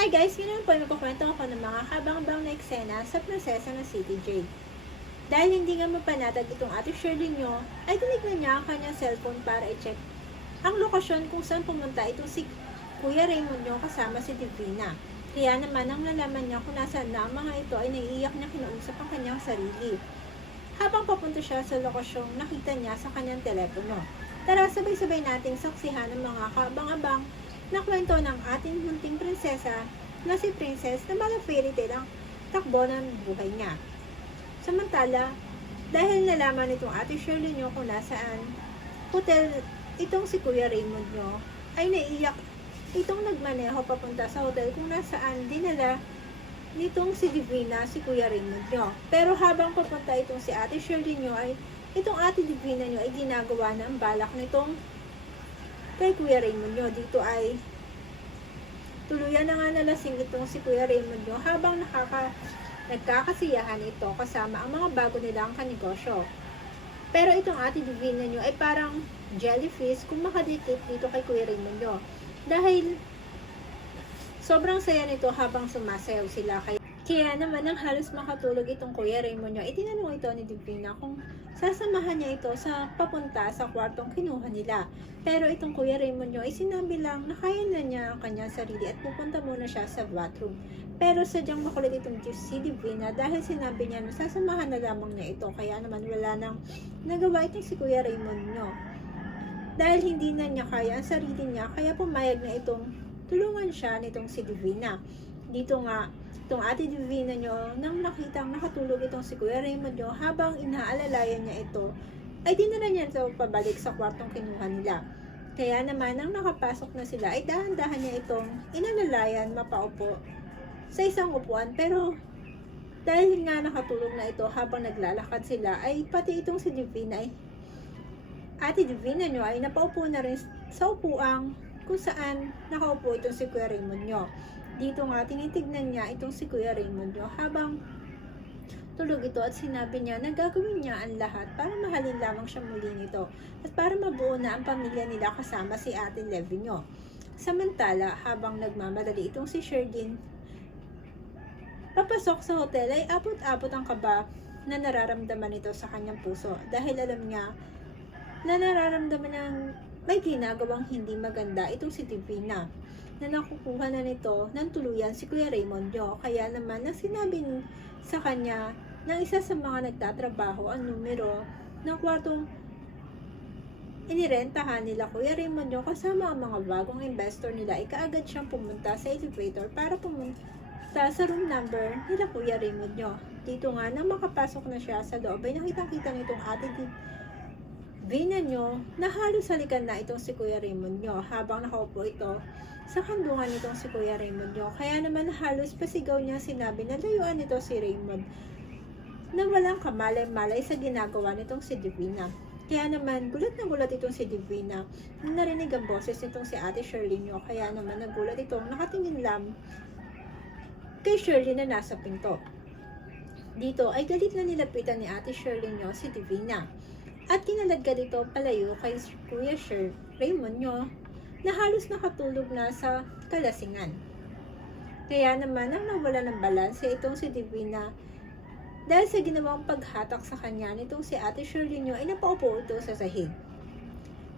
Hi guys! Ngayon po ay magkukwento ako ng mga kabang-bang na eksena sa prosesa ng City Jade. Dahil hindi nga mapanatag itong ate Shirley nyo, ay tinignan niya ang kanyang cellphone para i-check ang lokasyon kung saan pumunta itong si Kuya Raymond nyo kasama si Divina. Kaya naman nang nalaman niya kung nasaan na ang mga ito ay naiiyak niya kinausap ang kanyang sarili. Habang papunta siya sa lokasyong nakita niya sa kanyang telepono. Tara sabay-sabay nating saksihan ang mga kabang-abang na kwento ng ating munting prinsesa na si Princess na mga fairy tale ang takbo ng buhay niya. Samantala, dahil nalaman nitong ate Shirley nyo kung nasaan hotel itong si Kuya Raymond nyo, ay naiiyak itong nagmaneho papunta sa hotel kung nasaan dinala nitong si Divina si Kuya Raymond nyo. Pero habang papunta itong si ate Shirley nyo ay itong ate Divina nyo ay ginagawa na ang balak nitong kay Kuya Raymond nyo. Dito ay tuluyan na nga nalasing itong si Kuya Raymond nyo habang nagkakasiyahan ito kasama ang mga bago nilang kanegosyo. Pero itong ate Divina nyo ay parang jellyfish kung makadikit dito kay Kuya Raymond nyo. Dahil sobrang saya nito habang sumasayaw sila. Kaya naman nang halos makatulog itong Kuya Raymond nyo, itinanong ito ni Divina kung sasamahan niya ito sa papunta sa kwartong kinuha nila. Pero itong Kuya Raymond nyo ay sinabi lang na kaya na niya ang kanyang sarili at pupunta muna siya sa bathroom. Pero sadyang makulit itong si Divina dahil sinabi niya na sasamahan na lamang niya ito. Kaya naman wala nang nagawa itong si Kuya Raymond nyo. Dahil hindi na niya kaya ang sarili niya, kaya pumayag na itong tulungan siya nitong si Divina. Dito nga, itong ate Divina nyo, nang nakitang nakatulog itong si Kuya Raymond nyo, habang inaalalayan niya ito, ay dinala niya ito pabalik sa kwartong kinuha nila. Kaya naman, nang nakapasok na sila, ay dahan-dahan niya itong inalalayan mapaupo sa isang upuan. Pero, dahil nga nakatulog na ito habang naglalakad sila, ay pati itong si Divina ay, ate Divina nyo ay napaupo na rin sa upuang kung saan nakaupo itong si Kuya Raymond nyo. Dito nga, tinitignan niya itong si Kuya Raymond nyo habang tulog ito at sinabi niya na gagawin niya ang lahat para mahalin lamang siya muli nito at para mabuo na ang pamilya nila kasama si ate Levy nyo. Samantala, habang nagmamadali itong si Shirley papasok sa hotel ay abot-abot ang kaba na nararamdaman nito sa kanyang puso dahil alam niya na nararamdaman niyang may ginagawang hindi maganda itong si Divina na nakukuha na nito ng tuluyan si Kuya Raymond nyo. Kaya naman nang sinabi sa kanya ng isa sa mga nagtatrabaho ang numero ng kwartong inirentahan nila Kuya Raymond nyo kasama ang mga bagong investor nila, ay kaagad siyang pumunta sa elevator para pumunta sa room number nila Kuya Raymond nyo. Dito nga, nang makapasok na siya sa loob ay nakitang-kita nitong ate Divina nyo na halos halikan na itong si Kuya Raymond nyo habang nakaupo ito sa kandungan nitong si Kuya Raymond nyo. Kaya naman halos pasigaw niya sinabi na layuan nito si Raymond na walang kamalay-malay sa ginagawa nitong si Divina. Kaya naman gulat na gulat itong si Divina nang narinig ang boses nitong si ate Shirley nyo. Kaya naman nagulat itong nakatingin lang kay Shirley na nasa pinto. Dito ay galit na nilapitan ni ate Shirley nyo si Divina at kinaladkad ito palayo kay Kuya Raymond nyo na halos nakatulog na sa kalasingan. Kaya naman nang nawala ng balanse itong si Divina dahil sa ginawang paghatak sa kanya nitong si ate Shirley nyo ay napaupo ito sa sahig.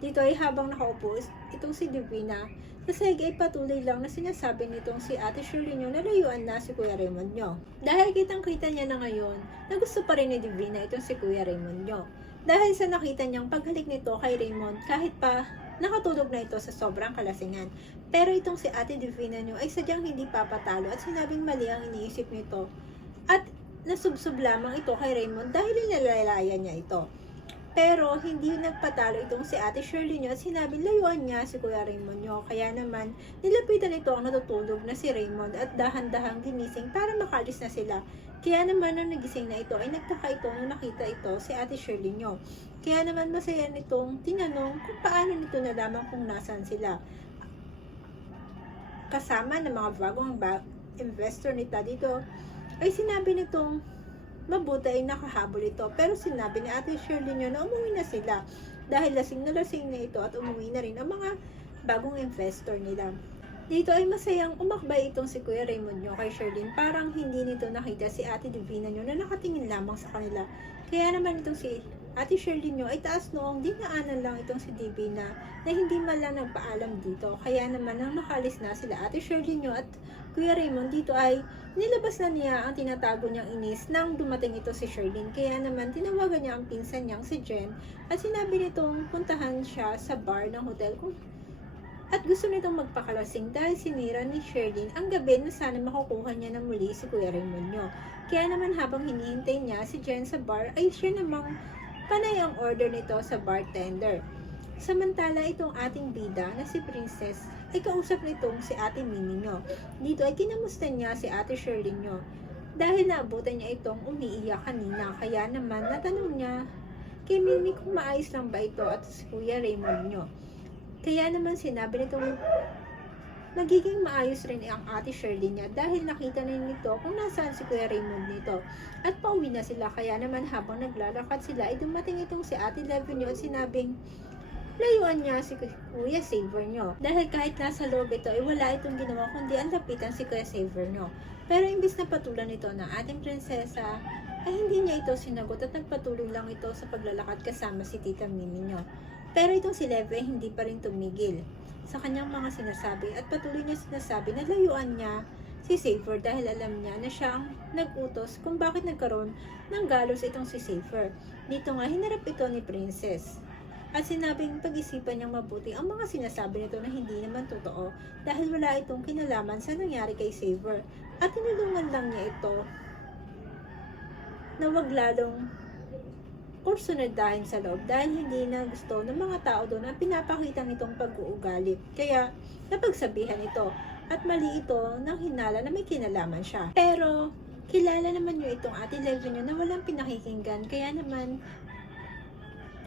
Dito ay habang nakaupo itong si Divina sa sahig ay patuloy lang na sinasabi nitong si ate Shirley nyo na layuan na si Kuya Raymond nyo. Dahil kitang-kita niya na ngayon na gusto pa rin ni Divina itong si Kuya Raymond nyo. Dahil sa nakita niyang paghalik nito kay Raymond kahit pa nakatulog na ito sa sobrang kalasingan. Pero itong si ate Divina nyo ay sadyang hindi papatalo at sinabing mali ang iniisip nito. At nasubsob lamang ito kay Raymond dahil nilalalayan niya ito. Pero hindi nagpatalo itong si ate Shirley nyo at sinabing layuan niya si Kuya Raymond nyo. Kaya naman nilapitan ito ang natutulog na si Raymond at dahan-dahang ginising para makalis na sila. Kaya naman nang nagising na ito ay nagtaka ito nung nakita ito si ate Shirley nyo. Kaya naman masaya nitong tinanong kung paano nito nalaman kung nasaan sila. Kasama ng mga bagong investor nito dito ay sinabi nitong mabuti ay nakahabol ito. Pero sinabi ni ate Shirley nyo na umuwi na sila dahil lasing na ito at umuwi na rin ang mga bagong investor nila. Dito ay masayang umakbay itong si Kuya Raymond nyo kay Sherlyn. Parang hindi nito nakita si Ate Divina nyo na nakatingin lamang sa kanila. Kaya naman itong si Ate Sherlyn nyo ay taas noong dinaanan lang itong si Divina na hindi man lang nagpaalam dito. Kaya naman nang nakalis na sila Ate Sherlyn nyo at Kuya Raymond, dito ay nilabas na niya ang tinatago niyang inis nang dumating ito si Sherlyn. Kaya naman tinawagan niya ang pinsan niyang si Jen at sinabi nitong puntahan siya sa bar ng hotel at gusto nitong magpakalasing dahil sinira ni Sherlyn ang gabi na sana makukuha niya na muli si Kuya Raymond nyo. Kaya naman habang hinihintay niya si Jen sa bar ay siya namang panay ang order nito sa bartender. Samantala itong ating bida na si Princess ay kausap nitong si Ate Mimi nyo. Dito ay kinamusta niya si Ate Sherlyn nyo dahil naabutan niya itong umiiyak kanina. Kaya naman natanong niya kay Mimi kung maayos lang ba ito at si Kuya Raymond nyo. Kaya naman sinabi nitong nagiging maayos rin ang Ate Sherlyn niya dahil nakita na nito kung nasaan si Kuya Raymond nito. At pauwi na sila. Kaya naman habang naglalakad sila ay dumating itong si Ate Levy nyo at sinabing layuan niya si Kuya Saver nyo. Dahil kahit nasa loob ito ay wala itong ginawa kundi ang lapitan si Kuya Saver nyo. Pero imbis na patulan ito ng ating prinsesa ay hindi niya ito sinagot at nagpatuloy lang ito sa paglalakad kasama si Tita Mimi nyo. Pero itong si Leve hindi pa rin tumigil sa kanyang mga sinasabi at patuloy niya sinasabi na layuan niya si Saver dahil alam niya na siya ang nag-utos kung bakit nagkaroon ng galos itong si Saver. Dito nga hinarap ito ni Princess at sinabing pag-isipan niyang mabuti ang mga sinasabi nito na hindi naman totoo dahil wala itong kinalaman sa nangyari kay Saver at tinulungan lang niya ito na wag lalong kursunadahin sa loob dahil hindi na gusto ng mga tao doon ang pinapakita nitong pag-uugali. Kaya napagsabihan ito at mali ito nang hinala na may kinalaman siya. Pero kilala naman niyo itong Ate Levy niyo na walang pinakikinggan. Kaya naman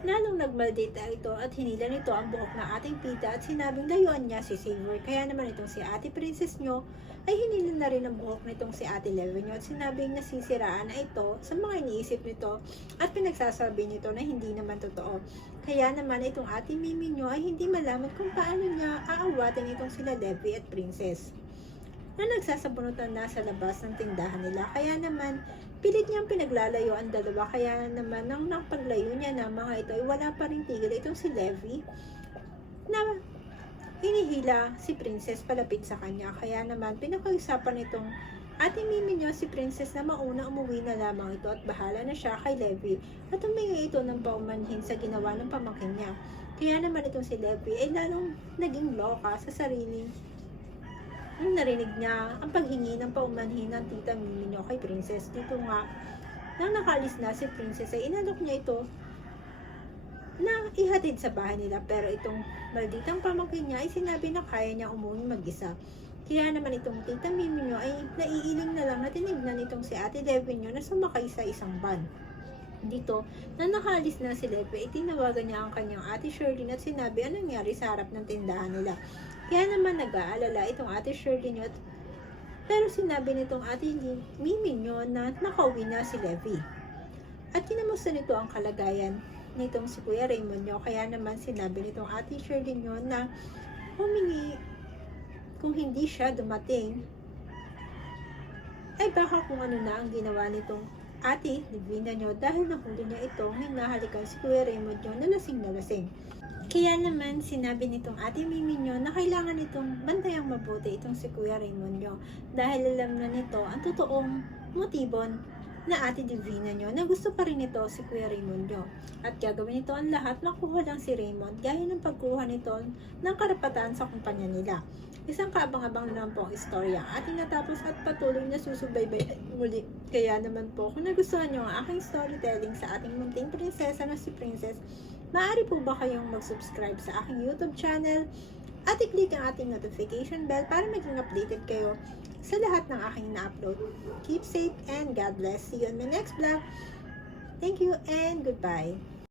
lalong nagmaldita ito at hinila nito ang buhok ng ating pita at sinabing layuan niya si Saver. Kaya naman itong si Ate Princess nyo ay hinila na rin ang buhok nitong si Ate Levy nyo at sinabing nasisiraan na ito sa mga iniisip nito at pinagsasabi nito na hindi naman totoo. Kaya naman itong Ate Mimi nyo ay hindi malaman kung paano niya aawatin itong sila Levy at Princess na nagsasabunutan na sa labas ng tindahan nila. Kaya naman pilit niyang pinaglalayo ang dalawa. Kaya naman nang paglayo niya na mga ito ay wala pa rin tigil itong si Levy na hinihila si Princess palapit sa kanya. Kaya naman pinakausapan itong Ate Mimi nyo si Princess na mauna umuwi na lamang ito at bahala na siya kay Levy at humingi ito ng paumanhin sa ginawa ng pamangkin niya. Kaya naman itong si Levy ay lalong naging loka sa sarili nung narinig niya ang paghingi ng paumanhin ng Tita Mimi nyo kay Princess. Dito nga nang nakalis na si Princess ay inalok niya ito na ihatid sa bahay nila. Pero itong malditang pamangkin niya ay sinabi na kaya niya umuwi mag-isa. Kaya naman itong Tita Mimi nyo ay naiiling na lang na tinignan itong si Ate Levy nyo na sumakay sa isang van. Dito, na nakalis na si Levy, itinawagan niya ang kanyang Ate Sherlyn at sinabi anong nangyari sa harap ng tindahan nila. Kaya naman nag-aalala itong Ate Sherlyn nyo pero sinabi nitong Ate Mimi nyo na nakauwi na si Levy. At kinamusta nito ang kalagayan nitong si Kuya Raymond nyo. Kaya naman sinabi nitong Ate Sherlyn nyo na humingi kung hindi siya dumating ay baka kung ano na ang ginawa nitong Ate Divina nyo dahil nahuli niya itong hinahalikan si Kuya Raymond nyo na lasing na lasing. Kaya naman sinabi nitong Ate Mimi nyo na kailangan itong bantayang mabuti itong si Kuya Raymond nyo dahil alam na nito ang totoong motibon na Ate Divina nyo na gusto pa rin ito si Kuya Raymond nyo. At gagawin ito ang lahat makuha lang si Raymond gaya ng pagkuha nito ng karapatan sa kumpanya nila. Isang kaabang-abang lang po ang istorya ang ating natapos at patuloy na susubaybay muli. Kaya naman po kung nagustuhan nyo ang aking storytelling sa ating munting prinsesa na si Princess, maaari po ba kayong mag-subscribe sa aking YouTube channel at i-click ang ating notification bell para maging updated kayo sa lahat ng aking na-upload. Keep safe and God bless. See you on my next vlog. Thank you and goodbye.